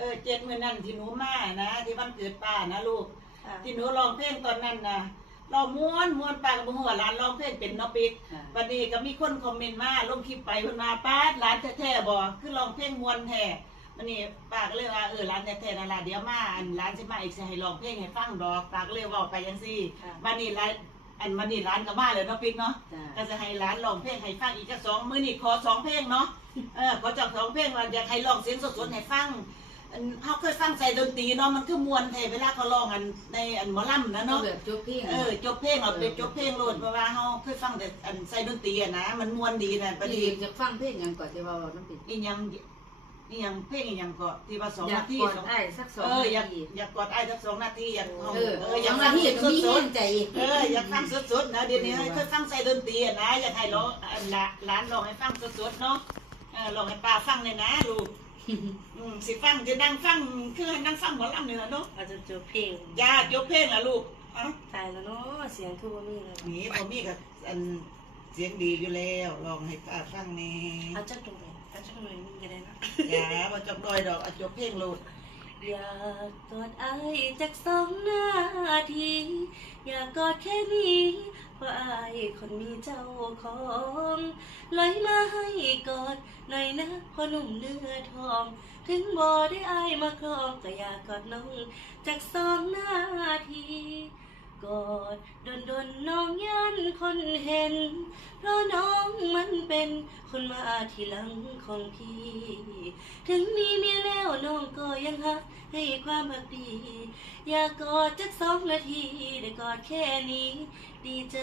เออเจ็ดมือนั่นที่หนูมานะ ที่วันเกิดป้านะลูก ค่ะ ที่หนูร้องเพลงตอนนั้นนะเราม้วนม้วนป้ากับหัวหลานร้องเพลงเป็นเนอปิกค่ะวันนี้ก็มีคนคอมเมนต์มาลงคลิปไปเพิ่นมาป้าดร้านแท้ๆบ่คือร้องเพลงมวนแท้วันนี้ป้าก็เลยว่าเออร้านแท้ๆนั่นล่ะเดี๋ยวมาอันร้านสิมาอีกสิให้ร้องเพลงให้ฟังดอกป้าก็เลยเว้าไปจังซี่ค่ะ วันนี้ร้านอันวันนี้ร้านก็มาเลยเนาะปิกเนาะ จ้าก็จะให้ร้านร้องเพลงให้ฟังอีกจักสองมื้อนี้ขอสองเพลงเนาะ เออขอจักสองเพลงว่าอยากให้ร้องเสียงสดๆให้ฟัง อันเฮาเคยฟังใส่ดนตรีเนาะมันคือมวนแท้เวลาเขาร้องอันในอันหมอลำนะเนาะเนาะแบบจบเพลงเออจบเพลงเอาเป็นจบเพลงโลดเพราะว่าเฮาเคยฟังแต่อันใส่ดนตรีอะนะมันม่วนดีนะปประดีเดี๋ยวจะฟังเพลงหยังก่อนที่ว่าน้ำปิดอีหยังอีหยังเพลงอีหยังก็ที่ว่าสองอยากนาทีกอดสองไอ้ายสักสองเอออยากนาทีอยากกอดไอ้สักสองนาทีอยากเฮาเออเอออสยาอกงฟันางทีก็มีสเงิดนใจๆเอออยากฟังสดๆนะเดี๋ยวนี้เคยฟังใส่ดนตรีอะนะอยากให้ร้องอันละร้านร้องให้ฟังสดๆเนาะเออร้องให้ป้าฟังเลยนะลูก อืมสิฟังจะนั่งฟังคือให้นั่งฟังหมอลำนี่ล่ะเนาะอาจจะจบเพลงญาติยกเพลงล่ะลูกเอ้าตายแล้วเนาะเสียงทุกบ่มีเลยนี่พอมีกับอันเสียงดีอยู่แล้วลองให้ป้าฟังแหน่เอาจักตรงไหนเอาจักหน่อยนึงก็ได้นะอย่ามาจับดอยดอกเอาจบเพลงโลดอยากกอดไอ้ายจักสองนาที อยากกอดแค่นี้ พราะไอ้ายคนมีเจ้าของลอยมาให้กอดหน่อยนะพ่อหนุ่มเนื้อทอง ถึงบ่ได้อายมาครองก็อยากกอดน้องจากสองนาที กอดดนดนๆน้องยันคนเห็น เพราะน้องมันเป็นคนมาทีหลังของพี่ ถึงมีเมียแล้วน้องก็ยังหักให้ความหักดี อยากกอดจักสองนาทีได้กอดแค่นี้ ดีใจ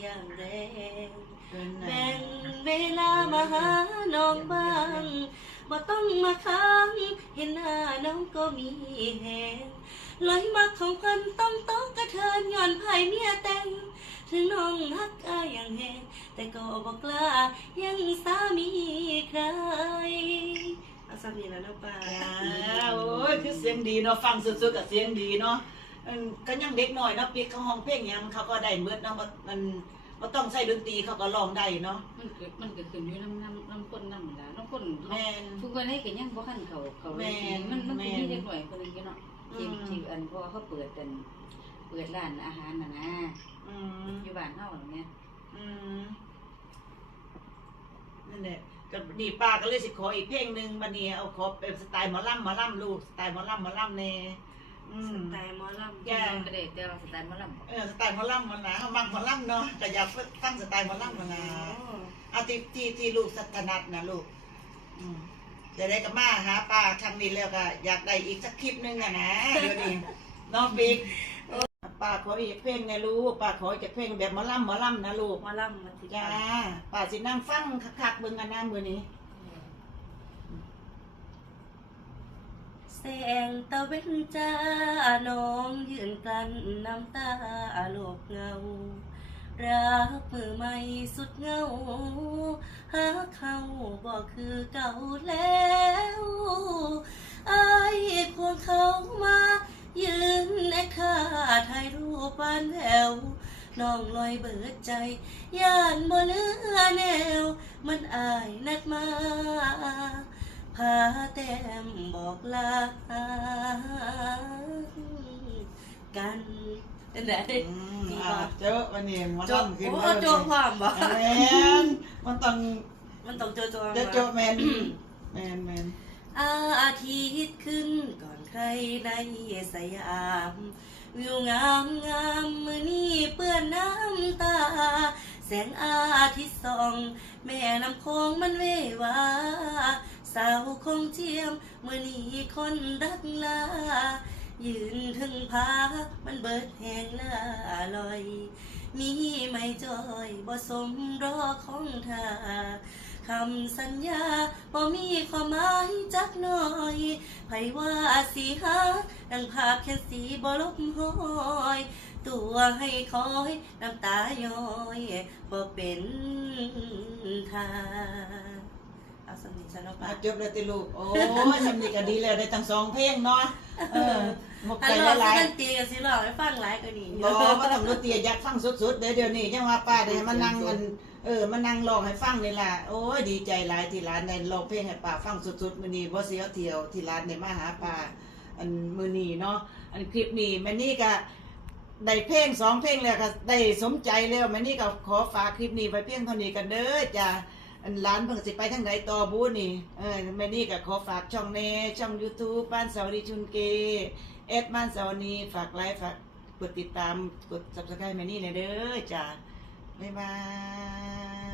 อย่างแรงแบ่งเวลามาหาน้องบ้าง บ่ต้องมาค้างเห็นหน้าน้องก็มีแหงลอยมาของพันต้องต้องกระเทินย้อนไผ่เมียแต่งถึงน้องฮักอายอย่างแหงแต่ก็บอกกล้ายังสามีใครเอาสามีแล้วนะป้าจ้าโอ้ยคือเสียงดีเนาะฟังสุดๆกับเสียงดีเนาะอืมก็ยังเด็กน้อยเนาะปีเขาห้องเพลงหยังเขาก็ได้เมืดเนาะมันมัน บ่ต้องใส่ดนตรีเขาก็ร้องได้เนาะ มันเกิดมันเกิดขึ้นอยู่น้ำน้ำน้ำคนน้ำหลาน้ำคนแม่นทุกคนให้ก็ยังบ่คันเขาเขาแม่นมันมันแม่เป็นนมีเด็กหน่อยคนหนึงอยู่เนาะที่อืมที่อันพอเขาเปิดเป็นเปิดร้านอาหารน่ะนะอืมอยู่บ้านเฮาเนี่ยอืมนั่นแหละก็นี่ป้าก็เลยสิขออีกเพลงหนึงบัดนี้เอาขอเป็นสไตล์หมอลำหมอลำลูกสไตล์หมอลำหมอลำแน่ อืสมไตล์หมอลำจ้าก็ได้แต่เราสไตล์หมอลำเออสไตล์หมอลำมันนะเขามักหมอลำเนาะแต่อยากฟังสไตล์หมอลำมันนะเอาที่ที่ที่ลูกสัถนัดนะลูกอืมจะได้กับมาหาป้าครั้งนี้แล้วก็อยากได้อีกสักคลิปหนึงอะนะเดี๋ยวนี้น้องบิ๊กเออป้าขออีกเพลงนะลูกป้าขออีกเพลงแบบหมอลำหมอลำนะลูกหมอลำมาที่จ้าป้าสินั่งฟังคักๆเบิ่งกันนะมือนี้ แสงตะเวนจ้าน้องยืนกลั้นน้ำตาโลกเงา รักมือใหม่สุดเงา หาเขาบอกคือเก่าแล้วไอายควงเขามายืนแอค่าถ่ายรูปบานแววน้องลอยเบิดใจย่านบ่เลือแนว มันอายนัดมา แต้มบอกลากันเป็นไงอืมดีอ่าปะเจอวันนี้หมอโจลำขึ้นโอ้แล้วโจความบ่แมนมันต้องมันต้องโจโจจะโจแมนแมนแมนอาทิตย์ขึ้นก่อนใครในสยามวิวงามงามมือนี้เปื้อนน้ำตา แสงอาทิตย์ส่อง แม่น้ำโคงมันเววา สาวคงเจียมเมื่อนี้คนรักลา ยืนถึงพามันเบิดแหงลาลอย มีไม่จอยบ่สมรอของเธอคำสัญญาบ่มีความหมายจักหน่อยไผว่าสีหาดังภาพแค่สีบ่ลบห้อย ตัวให้คอยน้ำตาย้อยบ่เป็นทาง เอาสมิงฉันเอาไปมาจบเลยติลูก โอ้ยสำนีก็ดีแล้วได้ทั้งสองเพลงเนาะ เออหมกถ้าใจลองละสิลายดนตรีก็สิลองให้ฟังหลายกว่านี้บ่มาทำดนตรีอยากฟังสุดๆเดี๋ยวเดี๋ยวนี้ยังว่าป้าเดี๋ยวมานั่งมันเออมานั่งร้องให้ฟังนี่ล่ะ โอ้ยดีใจหลายที่ร้านได้ร้องเพลงให้ป้าฟังสุดๆมื้อนี้บ่เสียเที่ยวที่ร้านได้มาหาป้าอันมื้อนี้เนาะ อันคลิปนี้แม่นี่ก็ได้เพลงสองเพลงแล้วก็ได้สมใจแล้วแม่นี่ก็ขอฝากคลิปนี้ไว้เพียงเท่านี้กันเด้อจ้า อันร้านเพิ่งสิไปทางไหนต่อบูนี่เออแม่นี่ก็ขอฝากช่องแน่ช่อง YouTube บ้านสาวดีชุนเกเอสบ้านสาวนีฝากไลค์ฝากกดติดตามกด subscribe แม่นี่หน่อยเด้อจ้าบ๊ายบาย